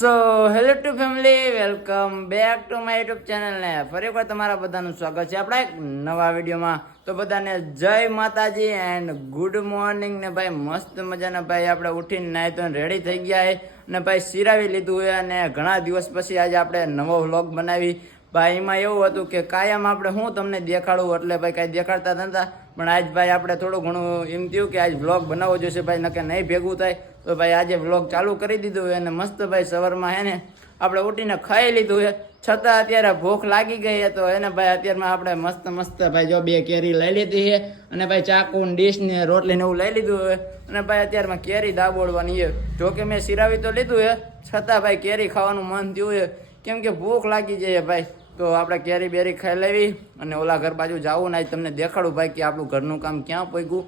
So hello two family, welcome back to my YouTube channel ને ફરી એકવાર તમારા બધાનું સ્વાગત છે આપણા એક નવા વિડીયોમાં. તો બધાને જય માતાજી એન્ડ ગુડ મોર્નિંગ ને ભાઈ મસ્ત મજાના ભાઈ આપણે ઉઠીને નાહી તો રેડી થઈ ગયા છે અને ભાઈ સિરાવી લીધું છે અને ઘણા દિવસ પછી આજે આપણે નવો વ્લોગ બનાવી. ભાઈ એમાં એવું હતું કે કાયમ આપણે હું તમને દેખાડું એટલે ભાઈ કાંઈ દેખાડતા નતા, પણ આજ ભાઈ આપણે થોડું ઘણું એમ થયું કે આજ વ્લોગ બનાવવો જોઈશે ભાઈ, નકે નહીં ભેગું થાય. તો ભાઈ આજે વ્લોગ ચાલુ કરી દીધું છે અને મસ્ત ભાઈ સવારમાં હે ને આપણે ઉઠીને ખાઈ લીધું છે, છતાં અત્યારે ભૂખ લાગી ગઈ છે. તો એને ભાઈ અત્યારમાં આપણે મસ્ત મસ્ત ભાઈ જો 2 કેરી લઈ લીધી છે અને ભાઈ ચાકુ ને ડીશ ને રોટલી ને એવું લઈ લીધું છે અને ભાઈ અત્યારમાં કેરી દાબોડવાની છે. જો કે મેં સિરાવી તો લીધું છે, છતાં ભાઈ કેરી ખાવાનું મન થયું છે કેમ કે ભૂખ લાગી જાય ભાઈ. તો આપણે કેરી બેરી ખાઈ લેવી અને ઓલા ઘર બાજુ જવું ને આજ તમને દેખાડું ભાઈ કે આપણું ઘરનું કામ ક્યાં પહોંચ્યું.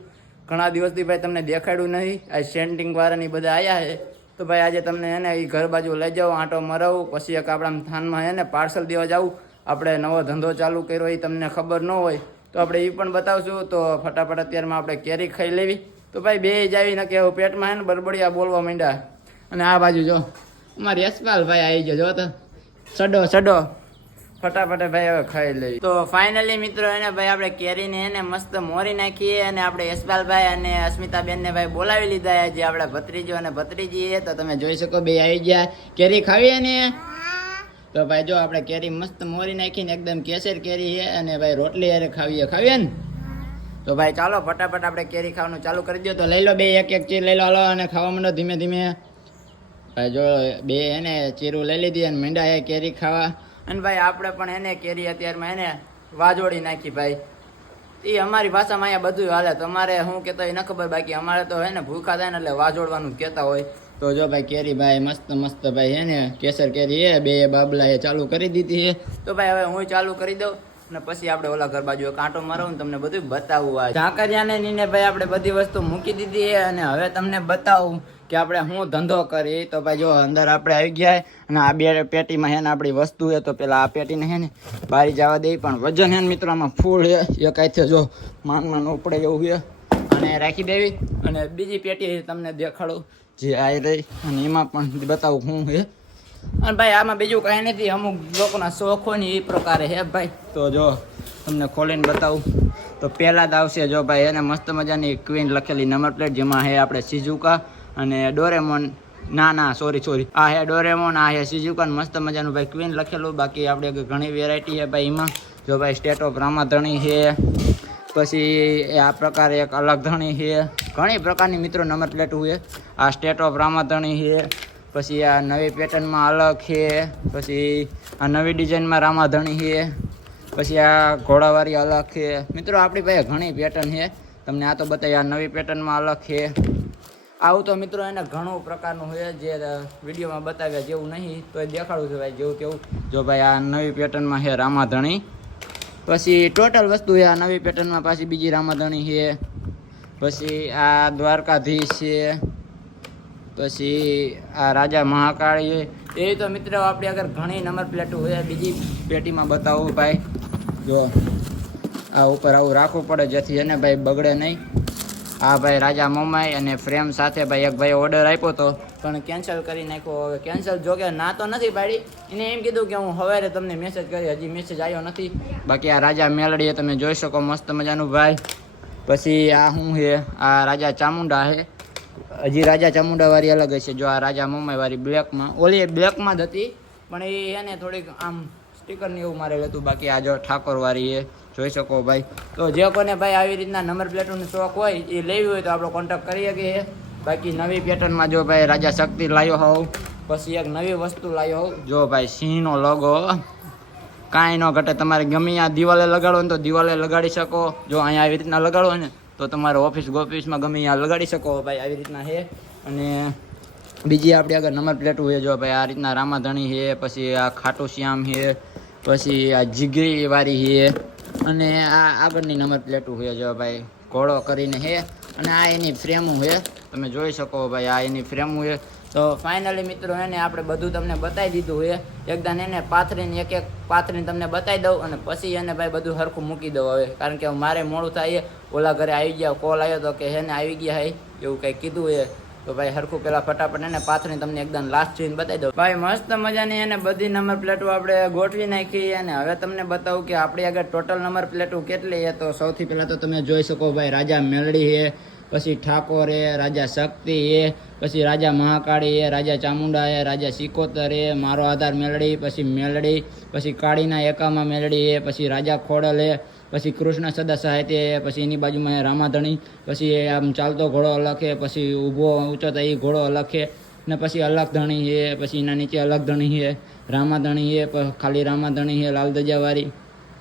ઘણા દિવસથી ભાઈ તમને દેખાડ્યું નહીં, આ સેન્ટિંગ વાળાની બધા આવ્યા છે. તો ભાઈ આજે તમને એને એ ઘર બાજુ લઈ જાઉં, આંટો મરાવું, પછી એક આપણા થાનમાં એને પાર્સલ દેવા જાવું. આપણે નવો ધંધો ચાલુ કર્યો એ તમને ખબર ન હોય તો આપણે એ પણ બતાવશું. તો ફટાફટ અત્યારમાં આપણે કેરી ખાઈ લેવી. તો ભાઈ બે જ આવી ને કે પેટમાં હે ને બરબડિયા બોલવા માંડ્યા. અને આ બાજુ જો અમારી યશપાલ ભાઈ આવી ગયો, જો તો સડો સડો ફટાફટ ભાઈ હવે ખાઈ લઈ. તો ફાઇનલી મિત્રો એને ભાઈ આપણે કેરીને એને મસ્ત મોરી નાખીએ અને આપણે યશપાલભાઈ અને અસ્મિતાબેન ને ભાઈ બોલાવી લીધા જે આપણે ભત્રીજો અને ભત્રીજી. તો તમે જોઈ શકો બે આવી ગયા. કેરી ખાવીએ ને? તો ભાઈ જો આપણે કેરી મસ્ત મોરી નાખીને એકદમ કેસર કેરી છે અને ભાઈ રોટલી હારે ખાવીએ ને? તો ભાઈ ચાલો ફટાફટ આપણે કેરી ખાવાનું ચાલુ કરી દો. તો લઈ લો બે એક એક ચીર લઈ લો, હાલો અને ખાવા માંડો ધીમે ધીમે. ભાઈ જો બે એને ચીરું લઈ લીધી અને મીંડા કેરી ખાવા. અને ભાઈ આપણે પણ એને કેરી અત્યારમાં એને વાજોડી નાખી ભાઈ. એ અમારી ભાષામાં અહીંયા બધું હાલે, તમારે શું કહેતો એ ન ખબર, બાકી અમારે તો હે ને ભૂખા થાય ને એટલે વાજોડવાનું કહેતા હોય. તો જો ભાઈ કેરી ભાઈ મસ્ત મસ્ત ભાઈ હે ને કેસર કેરી એ બે બાબલા એ ચાલુ કરી દીધી છે. તો ભાઈ હવે હું ચાલુ કરી દઉં અને પછી આપણે ઓલા ઘર બાજુ કાંટો મારવું તમને બધું બતાવવું. આ ઝાકરિયાને નીને ભાઈ આપણે બધી વસ્તુ મૂકી દીધી છે અને હવે તમને બતાવું કે આપણે શું ધંધો કરી. તો ભાઈ જો અંદર આપણે આવી ગયા અને આ બે પેટીમાં હે ને આપણી વસ્તુ છે. તો પેલા આ પેટીને હે ને બારી જવા દે, પણ વજન હે ને મિત્રો આમાં ફૂલ છે, એક આથી જો માન ઉપડે એવું છે અને રાખી દેવી. અને બીજી પેટી તમને દેખાડું જે આવી રહી અને એમાં પણ બતાવું શું છે. અને ભાઈ આમાં બીજું કાંઈ નથી, અમુક લોકોના શોખ હોય ને એ પ્રકારે હે ભાઈ. તો જો તમને ખોલીને બતાવું તો પહેલાં જ આવશે જો ભાઈ એને મસ્ત મજાની ક્વીન લખેલી નંબર પ્લેટ, જેમાં હે આપણે સિઝુકા અને ડોરેમોન. ના સોરી આ હે ડોરેમોન, આ હે સિઝુકા, મસ્ત મજાનું ભાઈ ક્વીન લખેલું. બાકી આપણે ઘણી વેરાયટી છે ભાઈ એમાં. જો ભાઈ સ્ટેટ ઓફ રામાધણી છે, પછી આ પ્રકારે એક અલગ ધણી છે, ઘણી પ્રકારની મિત્રો નંબર પ્લેટ છે. આ સ્ટેટ ઓફ રામાધણી છે, પછી આ નવી પેટર્નમાં અલગ છે, પછી આ નવી ડિઝાઇનમાં રામાધણી છે, પછી આ ઘોડાવાળી અલગ છે. મિત્રો આપણી પાસે ઘણી પેટર્ન છે, તમને આ તો બતાવી. આ નવી પેટર્નમાં અલગ છે. આવું તો મિત્રો એને ઘણું પ્રકારનું હોય જે વિડીયોમાં બતાવ્યા જેવું નહીં, તો એ દેખાડું છે ભાઈ જેવું કેવું. જો ભાઈ આ નવી પેટર્નમાં છે રામાધણી, પછી ટોટલ વસ્તુ છે. આ નવી પેટર્નમાં પાછી બીજી રામાધણી છે, પછી આ દ્વારકાધીશ છે, પછી આ રાજા મહાકાળી. એવી તો મિત્રો આપણી આગળ ઘણી નંબર પ્લેટો હોય. બીજી પેટીમાં બતાવું ભાઈ, જો આ ઉપર આવું રાખવું પડે જેથી એને ભાઈ બગડે નહીં. હા ભાઈ રાજા મોમાઈ અને ફ્રેમ સાથે ભાઈ એક ભાઈ ઓર્ડર આપ્યો હતો પણ કેન્સલ કરી નાખ્યો. હવે કેન્સલ જો કે ના તો નથી પાડી, એને એમ કીધું કે હું સવારે તમને મેસેજ કરી, હજી મેસેજ આવ્યો નથી. બાકી આ રાજા મેલડીએ તમે જોઈ શકો મસ્ત મજાનું ભાઈ. પછી આ શું છે, આ રાજા ચામુંડા છે, હજી રાજા ચામુંડા વાળી અલગ હશે. જો આ રાજા મોમાઈ વાળી બ્લેકમાં, ઓલી બ્લેકમાં જ હતી પણ એ એને થોડીક આમ સ્ટીકર ને એવું મારેલું હતું. બાકી આ જો ઠાકોર વાળી એ જોઈ શકો ભાઈ. તો જે કોને ભાઈ આવી રીતના નંબર પ્લેટોનો શોખ હોય એ લેવી હોય તો આપણો કોન્ટેક્ટ કરી શકીએ. બાકી નવી પેટર્નમાં જો ભાઈ રાજા શક્તિ લાવ્યો હોઉં, પછી એક નવી વસ્તુ લાવ્યો હોઉં. જો ભાઈ સિંહનો લોગો કાંઈ ન ઘટે. તમારે ગમે આ દિવાલે લગાડો ને તો દિવાલે લગાડી શકો. જો અહીંયા આવી રીતના લગાડો ને તો તમારે ઓફિસમાં ગમે ત્યાં લગાડી શકો ભાઈ, આવી રીતના છે. અને બીજી આપણી આગળ નંબર પ્લેટો છે. જો ભાઈ આ રીતના રામાધણી છે, પછી આ ખાટુ શ્યામ છે, પછી આ જીગરી વાળી છે, અને આ આગળની નંબર પ્લેટો છે. જો ભાઈ ઘોડો કરીને છે અને આ એની ફ્રેમું છે, તમે જોઈ શકો ભાઈ આ એની ફ્રેમું છે. તો ફાઇનલી મિત્રો એને આપણે બધું તમને બતાવી દીધું છે. એકદમ એને પાથરીને એક એક પાથરીને તમને બતાવી દઉં અને પછી એને ભાઈ બધું સરખું મૂકી દઉં હવે, કારણ કે મારે મોડું થાય. ઓલા ઘરે આવી ગયા, કોલ આવ્યો તો કે હેને આવી ગયા હે એવું કંઈ કીધું છે. તો ભાઈ હરખું પેલા ફટાફટ એને પાથરી તમને એકદમ લાસ્ટ સીન બતાવી દઉં ભાઈ. મસ્ત મજાની એને બધી નંબર પ્લેટો આપણે ગોઠવી નાખી અને હવે તમને બતાવું કે આપણી આગળ ટોટલ નંબર પ્લેટો કેટલી છે. તો સૌથી પહેલા તો તમે જોઈ શકો ભાઈ રાજા મેલડી છે, પછી ઠાકોર છે, રાજા શક્તિ છે, પછી રાજા મહાકાળી છે, રાજા ચામુંડા છે, રાજા સિકોતર છે, મારો આધાર મેલડી, પછી મેલડી, પછી કાળીના એકામાં મેલડી છે, પછી રાજા ખોડલ છે, પછી કૃષ્ણ સદા સાહિત્ય, પછી એની બાજુમાં રામાધણી, પછી આમ ચાલતો ઘોડો અલગ છે, પછી ઊભો ઊંચો થાય એ ઘોડો અલગ છે, ને પછી અલગ ધણી છે, પછી એના નીચે અલગ ધણી છે, રામાધણી છે, ખાલી રામાધણી છે લાલ ધજાવાળી,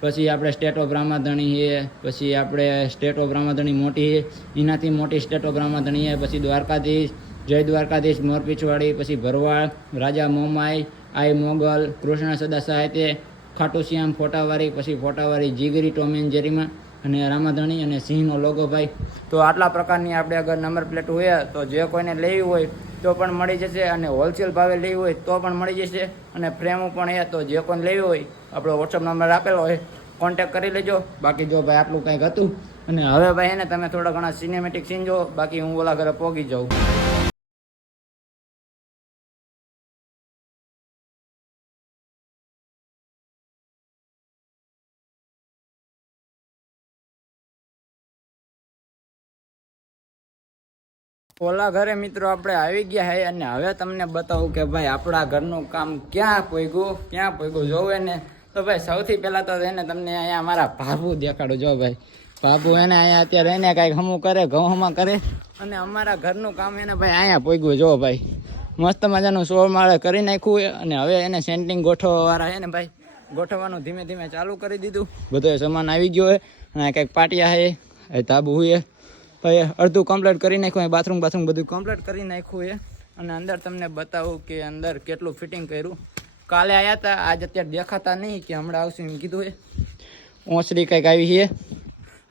પછી આપણે સ્ટેટ ઓફ રામાધણી છે, પછી આપણે સ્ટેટ ઓફ રામાધણી મોટી છે, એનાથી મોટી સ્ટેટ ઓફ રામાધણી છે, પછી દ્વારકાધીશ, જય દ્વારકાધીશ મોરપીછવાળી, પછી ભરવાડ, રાજા મોમાઈ, આઈ મોગલ, કૃષ્ણ સદા સાહિત્ય, ખાટુ શ્યામ ફોટાવાળી, પછી ફોટાવાળી જીગરી ટોમ એન્ડ જેરીમાં, અને રામાધણી અને સિંહનો લોગો ભાઈ. તો આટલા પ્રકારની આપણે અગર નંબર પ્લેટ હોય તો જે કોઈને લેવી હોય તો પણ મળી જશે, અને હોલસેલ ભાવે લેવી હોય તો પણ મળી જશે, અને ફ્રેમો પણ એ તો જે કોઈને લેવી હોય આપણો વોટ્સઅપ નંબર આપેલો હોય કોન્ટેક્ટ કરી લેજો. બાકી જો ભાઈ આટલું કંઈક હતું, અને હવે ભાઈ એને તમે થોડા ઘણા સિનેમેટિક સીન જો, બાકી હું ઓલા ઘરે પહોંચી જાઉં. ઓલા ઘરે મિત્રો આપણે આવી ગયા છે, અને હવે તમને બતાવું કે ભાઈ આપણા ઘરનું કામ ક્યાં પોગ્યું જોવે ને. તો ભાઈ સૌથી પહેલાં તો એને તમને અહીંયા મારા ભાભુ દેખાડું. જો ભાઈ ભાભુ એને અહીંયા અત્યારે એને કાંઈક હમું કરે, ઘઉંમાં કરે, અને અમારા ઘરનું કામ એને ભાઈ અહીંયા પોગ્યું. જો ભાઈ મસ્ત મજાનું 16 માળે કરી નાખ્યું, અને હવે એને સેન્ટિંગ ગોઠવવાવાળા છે ને ભાઈ ગોઠવવાનું ધીમે ધીમે ચાલુ કરી દીધું. બધો સામાન આવી ગયો છે, અને કંઈક પાટિયા છે, એ તાબુ છે ભાઈ અડધું કમ્પ્લીટ કરી નાખ્યું, બાથરૂમ બધું કમ્પ્લીટ કરી નાખ્યું છે. અને અંદર તમને બતાવું કે અંદર કેટલું ફિટિંગ કર્યું. કાલે આવ્યા હતા, આજ અત્યારે દેખાતા નહીં, કે હમણાં આવશું એમ કીધું છે. ઓસરી કંઈક આવી છે,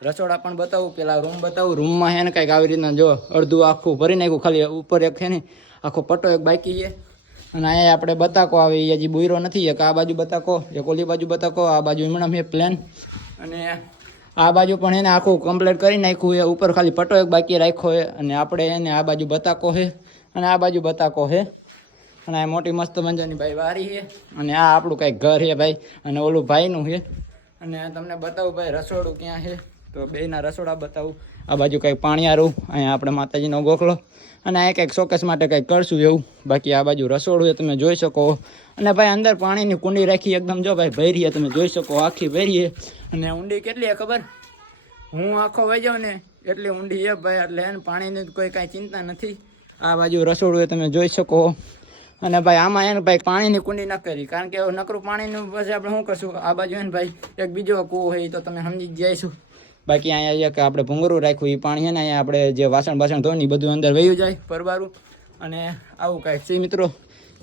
રસોડા પણ બતાવું, પેલા રૂમ બતાવું. રૂમમાં છે ને કંઈક આવી રીતના જો અડધું આખું ભરી નાખ્યું, ખાલી ઉપર એક છે ને આખો પટ્ટો એક બાકી છે. અને અહીંયા આપણે બતાકો આવે, એ હજી બુયરો નથી, એક આ બાજુ બતાકો, એક ઓલી બાજુ બતાકો, આ બાજુ હમણાં મેં પ્લેન, અને આ બાજુ પણ એને આખું કમ્પ્લીટ કરી નાખ્યું છે. ઉપર ખાલી પટ્ટો એક બાકી રાખ્યો છે, અને આપણે એને આ બાજુ બતાકો છે, અને આ બાજુ બતાકો છે, અને આ મોટી મસ્ત મજાની ભાઈ વારી છે, અને આ આપણું કંઈક ઘર છે ભાઈ, અને ઓલું ભાઈનું છે. અને તમને બતાવું ભાઈ રસોડું ક્યાં છે, તો બેયના રસોડા બતાવું. આ બાજુ કંઈક પાણીયારું, અહીંયા આપણે માતાજીનો ગોખલો, અને આ કંઈક શોકેસ માટે કંઈક કરશું એવું. બાકી આ બાજુ રસોડું છે, તમે જોઈ શકો. અને ભાઈ અંદર પાણીની કુંડી રાખી એકદમ જો ભાઈ ભરી, તમે જોઈ શકો આખી ભરી. અને ઊંડી કેટલી છે ખબર, હું આખો વહી જાઉં ને એટલી ઊંડી છે ભાઈ, એટલે એને પાણીની કોઈ કાંઈ ચિંતા નથી. આ બાજુ રસોડું તમે જોઈ શકો. અને ભાઈ આમાં એને ભાઈ પાણીની કુંડી ન કરી, કારણ કે નકરું પાણીનું પછી આપણે શું કરશું. આ બાજુ એને ભાઈ એક બીજો કૂવો હોય તો તમે સમજી જ જઈશું. બાકી અહીંયા કે આપણે ભૂંગળું રાખ્યું એ પાણી છે ને, અહીંયા આપણે જે વાસણ ધોઈને બધું અંદર વહ્યું જાય પરબારું. અને આવું કાંઈક છે મિત્રો,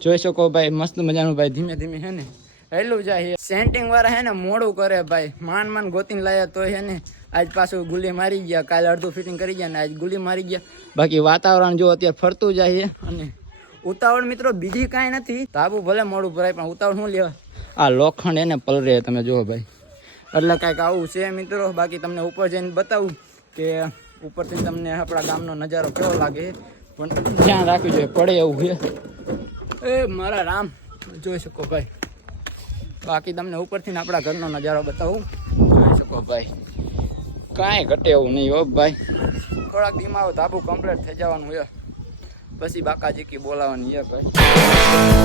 જોઈ શકો ભાઈ મસ્ત મજાનું ભાઈ ધીમે ધીમે છે ને હેલું જાય. સેન્ટિંગ વાળા છે ને મોડું કરે ભાઈ, માન ગોતીને લાયા તો છે ને આજ પાછું ગુલી મારી ગયા, કાલે અડધું ફિટિંગ કરી ગયા ને આજ ગુલી મારી ગયા. બાકી વાતાવરણ જો અત્યારે ફરતું જાય છે, અને ઉતાવળ મિત્રો બીજી કાંઈ નથી. તાબુ ભલે મોડું ભરાય પણ ઉતાવળ શું લેવા, આ લોખંડ એને પલરે તમે જુઓ ભાઈ, એટલે કાંઈક આવું છે મિત્રો. બાકી તમને ઉપર જઈને બતાવું કે ઉપરથી તમને આપણા ગામનો નજારો કેવો લાગે, પણ ધ્યાન રાખવું જોઈએ પડે એવું છે. એ મારા રામ જોઈ શકો ભાઈ. બાકી તમને ઉપરથી આપણા ઘરનો નજારો બતાવું, જોઈ શકો ભાઈ. કાંઈ ઘટે એવું નહીં હો ભાઈ. થોડાક દીમાં ધાબુ કમ્પ્લીટ થઈ જવાનું છે, પછી બાકાજીકી બોલાવવાની છે ભાઈ.